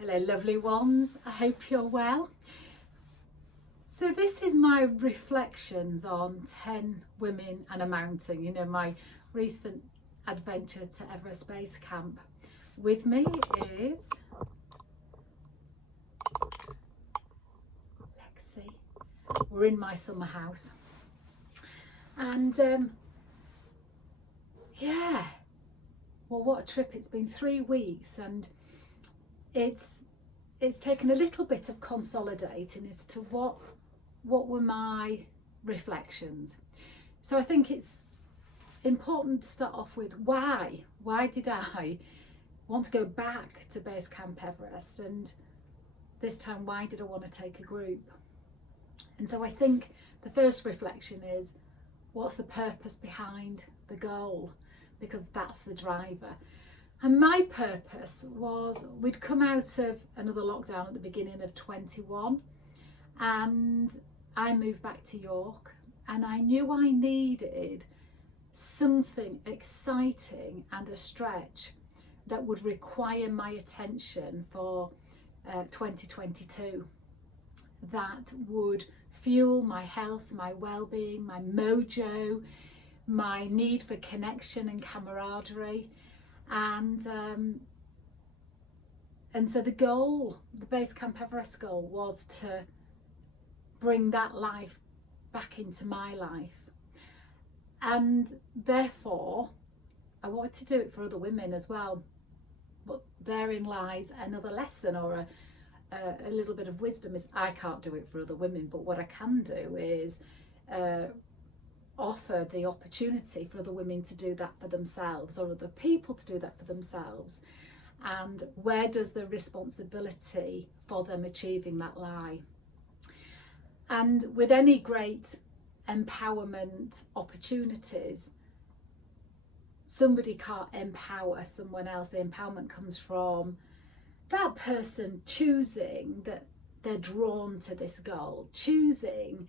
Hello lovely ones, I hope you're well. So this is my reflections on 10 women and a mountain, you know, my recent adventure to Everest Base Camp. With me is Lexi. We're in my summer house and yeah, well, what a trip. It's been 3 weeks and it's taken a little bit of consolidating as to what were my reflections. So I think it's important to start off with why did I want to go back to Base Camp Everest, and this time why did I want to take a group? And so I think the first reflection is, what's the purpose behind the goal? Because that's the driver. And my purpose was, we'd come out of another lockdown at the beginning of 21 and I moved back to York, and I knew I needed something exciting and a stretch that would require my attention for 2022, that would fuel my health, my well-being, my mojo, my need for connection and camaraderie. And so the goal, the Base Camp Everest goal, was to bring that life back into my life. And therefore, I wanted to do it for other women as well. But therein lies another lesson, or a little bit of wisdom, is I can't do it for other women, but what I can do is offer the opportunity for other women to do that for themselves, or other people to do that for themselves. And where does the responsibility for them achieving that lie? And with any great empowerment opportunities, somebody can't empower someone else. The empowerment comes from that person choosing that they're drawn to this goal, choosing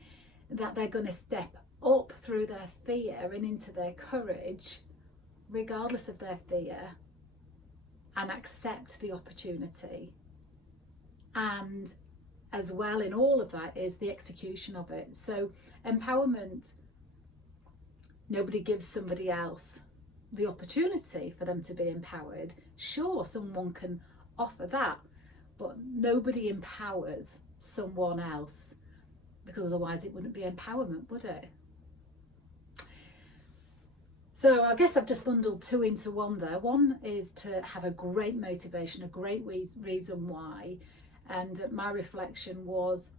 that they're going to step up through their fear and into their courage, regardless of their fear, and accept the opportunity. And as well, in all of that is the execution of it. So empowerment, nobody gives somebody else the opportunity for them to be empowered. Sure, someone can offer that, but nobody empowers someone else, because otherwise it wouldn't be empowerment, would it? So I guess I've just bundled two into one there. One is to have a great motivation, a great reason why. And my reflection was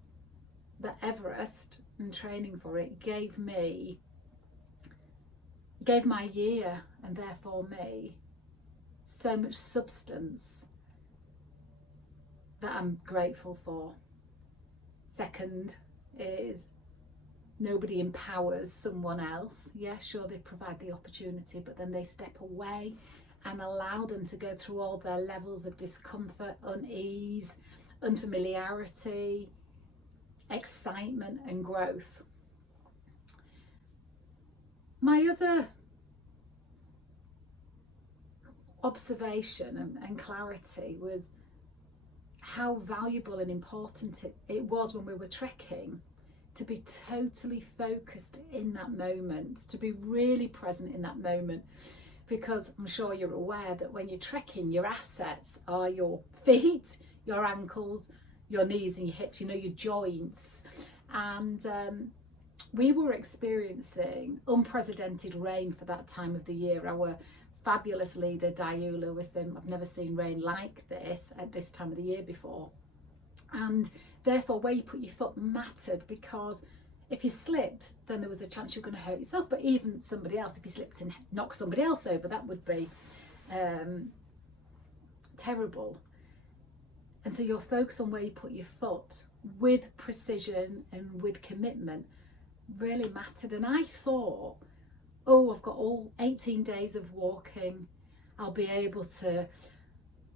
that Everest and training for it gave my year, and therefore me, so much substance that I'm grateful for. Second is, nobody empowers someone else. Yeah, sure, they provide the opportunity, but then they step away and allow them to go through all their levels of discomfort, unease, unfamiliarity, excitement and growth. My other observation and clarity was how valuable and important it was when we were trekking to be totally focused in that moment, to be really present in that moment. Because I'm sure you're aware that when you're trekking, your assets are your feet, your ankles, your knees and your hips, you know, your joints. And we were experiencing unprecedented rain for that time of the year. Our fabulous leader, Diula, was saying, I've never seen rain like this at this time of the year before. And therefore, where you put your foot mattered, because if you slipped, then there was a chance you're going to hurt yourself, but even somebody else. If you slipped and knocked somebody else over, that would be terrible. And so your focus on where you put your foot with precision and with commitment really mattered. And I thought, oh, I've got all 18 days of walking. I'll be able to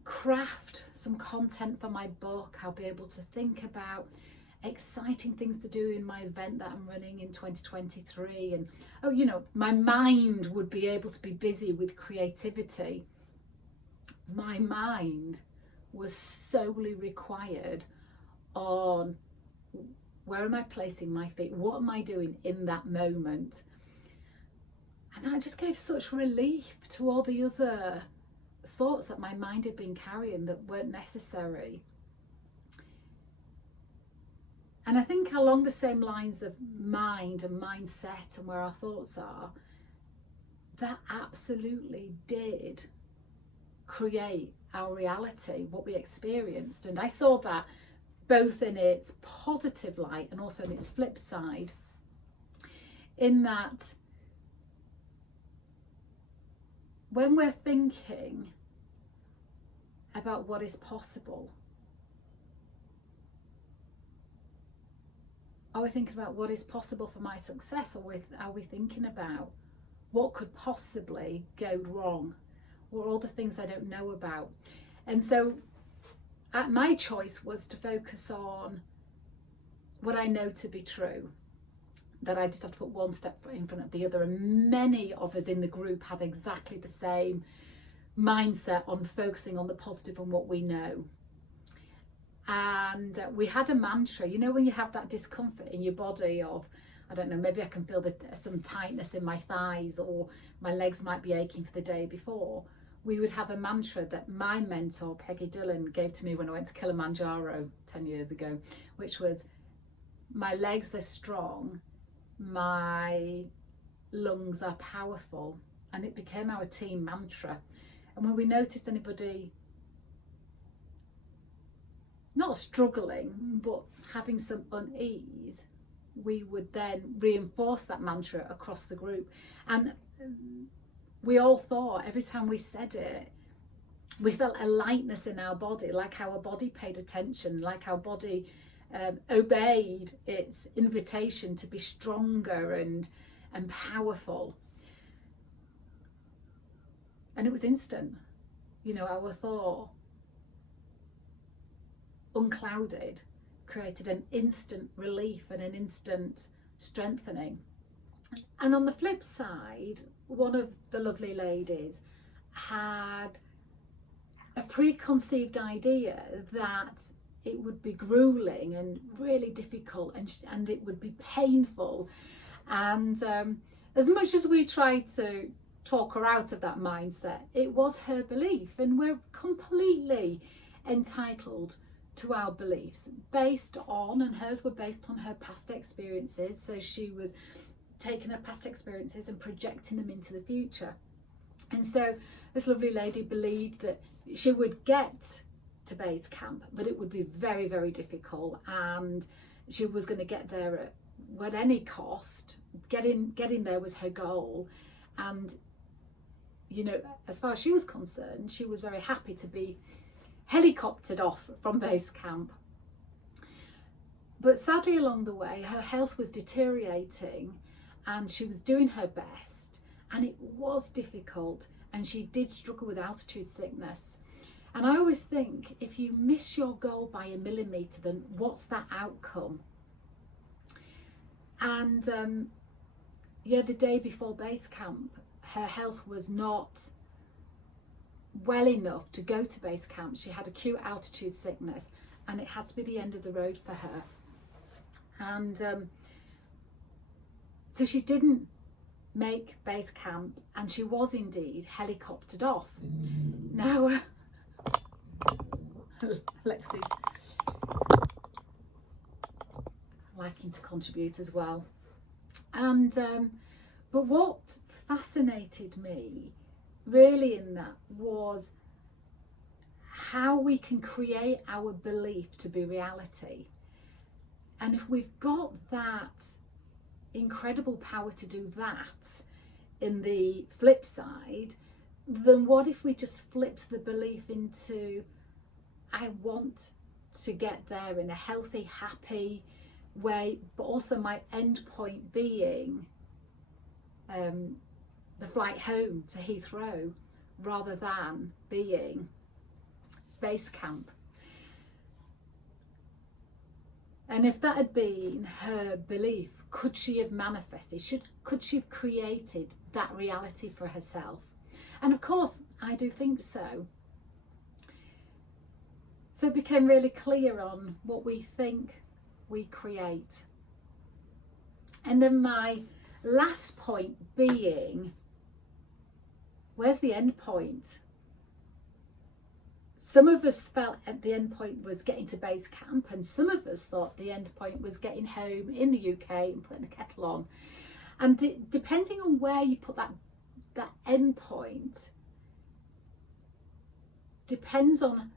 craft some content for my book. I'll be able to think about exciting things to do in my event that I'm running in 2023. And, oh, you know, my mind would be able to be busy with creativity. My mind was solely required on where am I placing my feet, what am I doing in that moment. And that just gave such relief to all the other thoughts that my mind had been carrying that weren't necessary. And I think along the same lines of mind and mindset and where our thoughts are, that absolutely did create our reality, what we experienced. And I saw that both in its positive light and also in its flip side, in that when we're thinking about what is possible, are we thinking about what is possible for my success, or are we thinking about what could possibly go wrong, or all the things I don't know about? And so my choice was to focus on what I know to be true, that I just have to put one step in front of the other. And many of us in the group had exactly the same mindset on focusing on the positive and what we know. And we had a mantra, you know, when you have that discomfort in your body of, I don't know, maybe I can feel some tightness in my thighs, or my legs might be aching for the day before. We would have a mantra that my mentor, Peggy Dillon, gave to me when I went to Kilimanjaro 10 years ago, which was, my legs are strong, my lungs are powerful. And it became our team mantra. And when we noticed anybody not struggling, but having some unease, we would then reinforce that mantra across the group. And we all thought every time we said it, we felt a lightness in our body, like our body paid attention, like our body obeyed its invitation to be stronger and powerful. And it was instant. You know, our thought, unclouded, created an instant relief and an instant strengthening. And on the flip side, one of the lovely ladies had a preconceived idea that it would be grueling and really difficult, and it would be painful. And as much as we tried to talk her out of that mindset, it was her belief, and we're completely entitled to our beliefs based on, and hers were based on her past experiences. So she was taking her past experiences and projecting them into the future. And so this lovely lady believed that she would get to base camp, but it would be very, very difficult, and she was going to get there at any cost. Getting there was her goal. And you know, as far as she was concerned, she was very happy to be helicoptered off from base camp. But sadly, along the way, her health was deteriorating, and she was doing her best, and it was difficult, and she did struggle with altitude sickness. And I always think, if you miss your goal by a millimetre, then what's that outcome? And the day before base camp, her health was not well enough to go to base camp. She had acute altitude sickness, and it had to be the end of the road for her. And so she didn't make base camp, and she was indeed helicoptered off. Now, Lexi's liking to contribute as well. And but what fascinated me really in that was how we can create our belief to be reality. And if we've got that incredible power to do that in the flip side, then what if we just flipped the belief into, I want to get there in a healthy, happy way, but also my end point being the flight home to Heathrow, rather than being base camp. And if that had been her belief, could she have manifested? Could she have created that reality for herself? And of course, I do think so. So it became really clear on what we think we create. And then my last point being, where's the end point? Some of us felt at the end point was getting to base camp, and some of us thought the end point was getting home in the UK and putting the kettle on. And depending on where you put that end point, depends on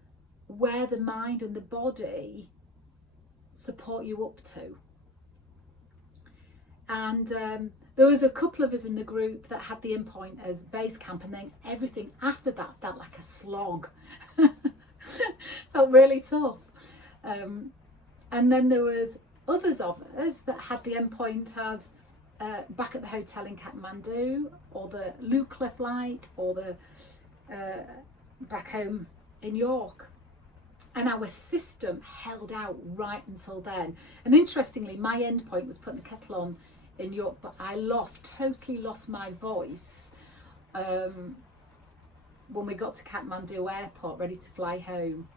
where the mind and the body support you up to. And there was a couple of us in the group that had the end point as base camp, and then everything after that felt like a slog. Felt really tough. And then there was others of us that had the end point as back at the hotel in Kathmandu, or the Lou Cliff Light, or the back home in York. And our system held out right until then. And interestingly, my end point was putting the kettle on in York, but I totally lost my voice when we got to Kathmandu airport, ready to fly home.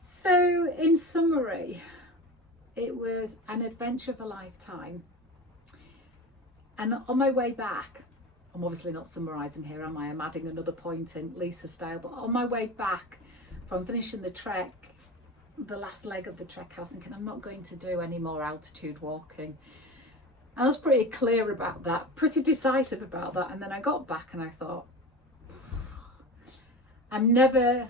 So in summary, it was an adventure of a lifetime. And on my way back, I'm obviously not summarising here, am I? I'm adding another point in Lisa style, but on my way back from finishing the trek, the last leg of the trek, I was thinking I'm not going to do any more altitude walking. I was pretty clear about that, pretty decisive about that, and then I got back and I thought, I'm never,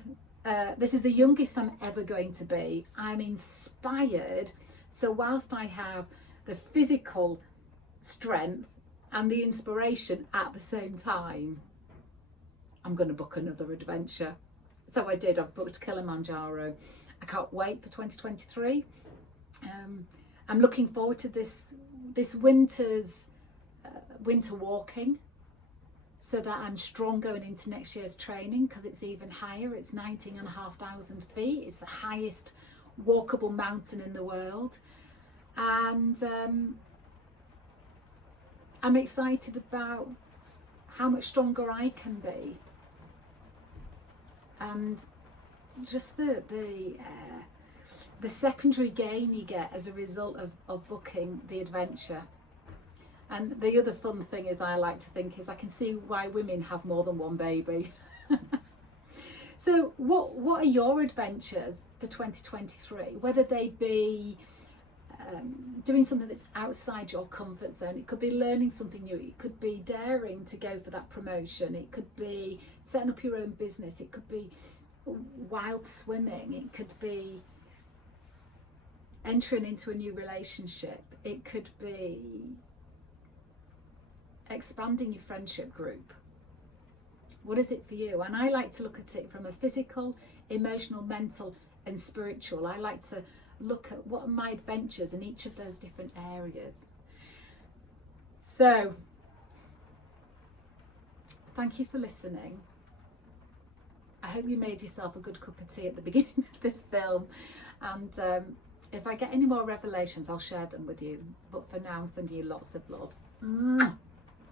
this is the youngest I'm ever going to be. I'm inspired, so whilst I have the physical strength and the inspiration at the same time, I'm going to book another adventure. So I did. I've booked Kilimanjaro. I can't wait for 2023. I'm looking forward to this winter's winter walking, so that I'm strong going into next year's training, because it's even higher. It's 19,500 feet. It's the highest walkable mountain in the world, and I'm excited about how much stronger I can be, and just the secondary gain you get as a result of booking the adventure. And the other fun thing is, I like to think, is I can see why women have more than one baby. So what are your adventures for 2023? Whether they be doing something that's outside your comfort zone. It could be learning something new. It could be daring to go for that promotion. It could be setting up your own business. It could be wild swimming. It could be entering into a new relationship. It could be expanding your friendship group. What is it for you? And I like to look at it from a physical, emotional, mental and spiritual. I like to look at what are my adventures in each of those different areas. So thank you for listening. I hope you made yourself a good cup of tea at the beginning of this film, and if I get any more revelations, I'll share them with you. But for now, I'm sending you lots of love.